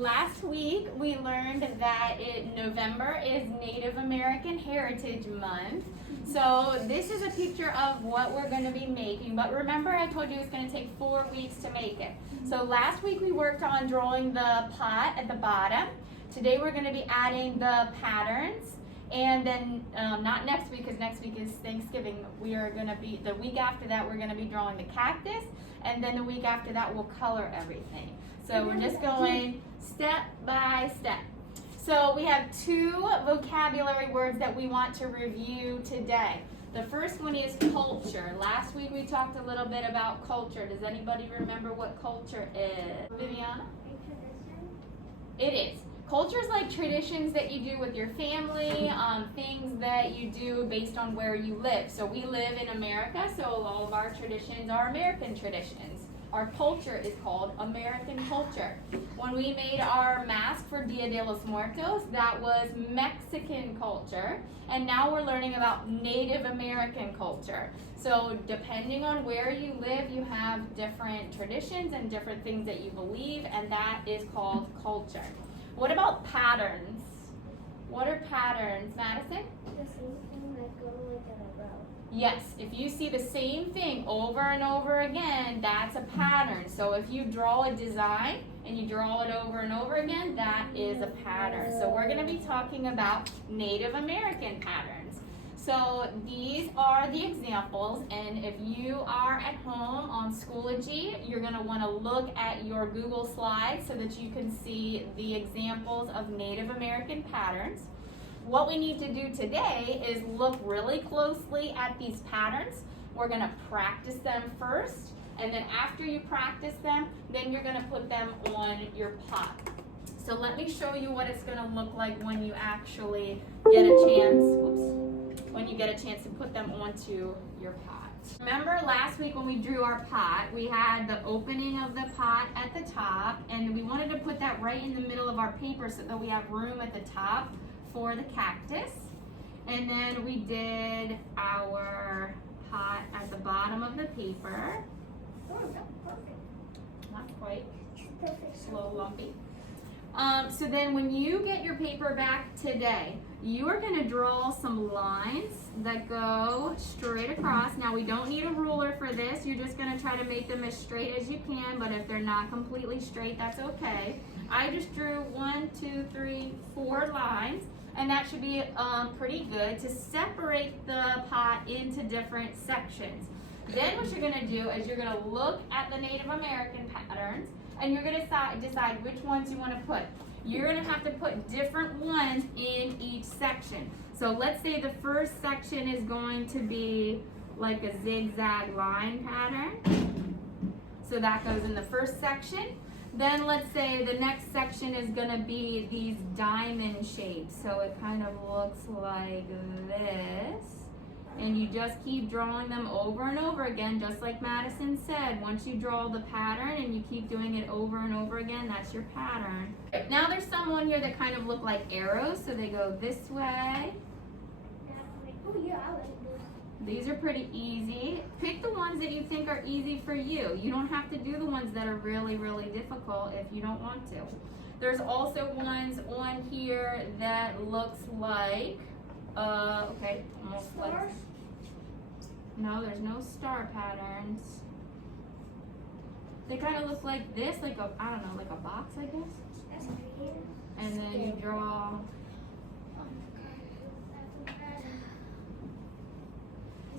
Last week we learned that November is Native American Heritage Month. So this is a picture of what we're going to be making. But remember, I told you it's going to take 4 weeks to make it. So last week we worked on drawing the pot at the bottom. Today we're going to be adding the patterns. And then not next week, because next week is Thanksgiving. We are going to be, the week after that, we're going to be drawing the cactus. And then the week after that, we'll color everything. So we're just going step by step. So we have 2 vocabulary words that we want to review today. The first one is culture. Last week we talked a little bit about culture. Does anybody remember what culture is? Viviana? It is. Culture is like traditions that you do with your family, things that you do based on where you live. So we live in America, so all of our traditions are American traditions. Our culture is called American culture. When we made our mask for Dia de los Muertos, that was Mexican culture. And now we're learning about Native American culture. So depending on where you live, you have different traditions and different things that you believe, and that is called culture. What about patterns? What are patterns, Madison? The same thing that go like in a row. Yes, if you see the same thing over and over again, that's a pattern. So if you draw a design and you draw it over and over again, that is a pattern. So we're going to be talking about Native American patterns. So these are the examples, and if you are at home on Schoology, you're going to want to look at your Google Slides so that you can see the examples of Native American patterns. What we need to do today is look really closely at these patterns. We're going to practice them first, and then after you practice them, then you're going to put them on your pot. So let me show you what it's going to look like when you actually get a chance, when you get a chance to put them onto your pot. Remember last week when we drew our pot, we had the opening of the pot at the top, and we wanted to put that right in the middle of our paper so that we have room at the top for the cactus. And then we did our pot at the bottom of the paper. Oh, that's perfect. Not quite. Perfect. Slow, lumpy. So then when you get your paper back today, you are going to draw some lines that go straight across. Now we don't need a ruler for this. You're just going to try to make them as straight as you can, but if they're not completely straight, that's okay. I just drew 1, 2, 3, 4 lines, and that should be pretty good to separate the pot into different sections. Then what you're going to do is you're going to look at the Native American patterns, and you're going to decide which ones you want to put. You're going to have to put different ones in each section. So let's say the first section is going to be like a zigzag line pattern. So that goes in the first section. Then let's say the next section is going to be these diamond shapes. So it kind of looks like this. And you just keep drawing them over and over again, just like Madison said. Once you draw the pattern and you keep doing it over and over again, that's your pattern. Now there's some on here that kind of look like arrows, so they go this way. Oh yeah, I like those. These are pretty easy. Pick the ones that you think are easy for you. You don't have to do the ones that are really, really difficult if you don't want to. There's also ones on here that looks like, okay, almost like, no, there's no star patterns. They kind of look like this, like a, I don't know, like a box, I guess. That's weird. And then you draw.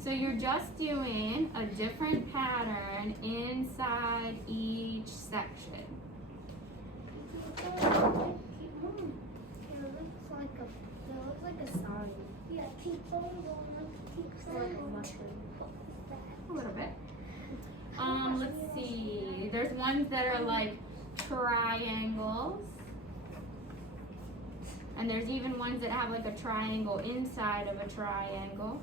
So you're just doing a different pattern inside each section. It looks like a star. Yeah, keep going, keep going. A little bit. Let's see. There's ones that are like triangles. And there's even ones that have like a triangle inside of a triangle.